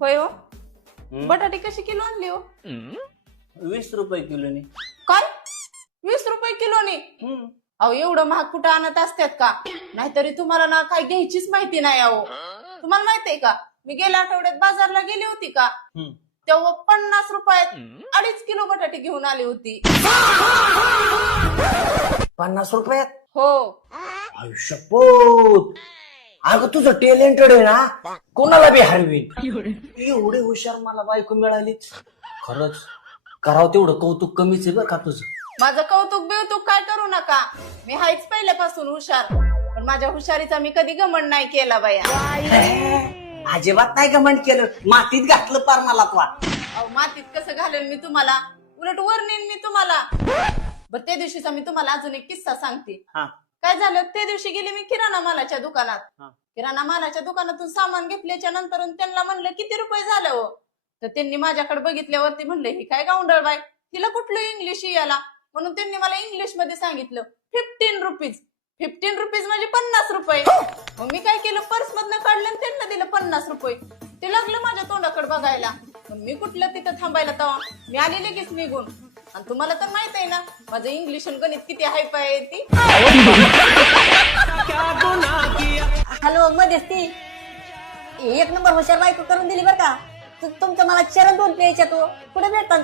होय हो. बटाटे कशी किलो आणली हो? 20 रुपये किलोनी. काय 20 रुपये किलोनी? अहो एवढं महाग कुठं आणत असतात का? नाहीतरी तुम्हाला ना काही घ्यायचीच माहिती नाही. अहो तुम्हाला माहितीये का, मी गेल्या आठवड्यात बाजारला गेली होती का, तेव्हा 50 रुपयात 2.5 किलो बटाटे घेऊन आली होती. 50 रुपयात? हो. आयुष्यपोत, अगं तुझं टॅलेंटेड आहे ना, कोणाला बी हरवीन. एवढे हुशार मला बायको मिळाली. खरंच करावं तेवढं कौतुक कमीच आहे बरं का तुझं. माझं कौतुक बिवतुक काय करू नका, मी हायच पहिल्यापासून हुशार. पण माझ्या हुशारीचा मी कधी घमंड नाही केला बाया. अजिबात नाही घमंड केलं, मातीत घातलं पार मला तो. अहो मातीत कसं घालेल मी तुम्हाला, उलट वर नेईन मी तुम्हाला. बरं त्या दिवशीचा मी तुम्हाला अजून एक किस्सा सांगते. काय झालं, त्या दिवशी गेली मी किराणा मालाच्या दुकानात. किराणा मालाच्या दुकानातून सामान घेतल्याच्या नंतर त्यांना म्हणलं किती रुपये झालं हो, तर त्यांनी माझ्याकडे बघितल्यावरती म्हणलं ही काय गावंडळ बाय, तिला कुठलं इंग्लिश याला, म्हणून त्यांनी मला इंग्लिश मध्ये सांगितलं 15 रुपीज. 15 रुपीज म्हणजे 50 रुपये. मग मी काय केलं, पर्स मधनं काढलं आणि त्यांना दिलं 50 रुपये. ते लागलं माझ्या तोंडाकडे बघायला. पण मी कुठलं तिथं थांबायला तवा, मी आली लगेच निघून. आणि तुम्हाला तर माहित आहे ना माझं इंग्लिश आणि गणित किती हायफाय आहे ती. हॅलो मध्यस्थी, एक नंबर हुशार बायको करून दिली बरं का. तुमचं मला चरण 2 प्यायच्या तो कुठे भेटतात?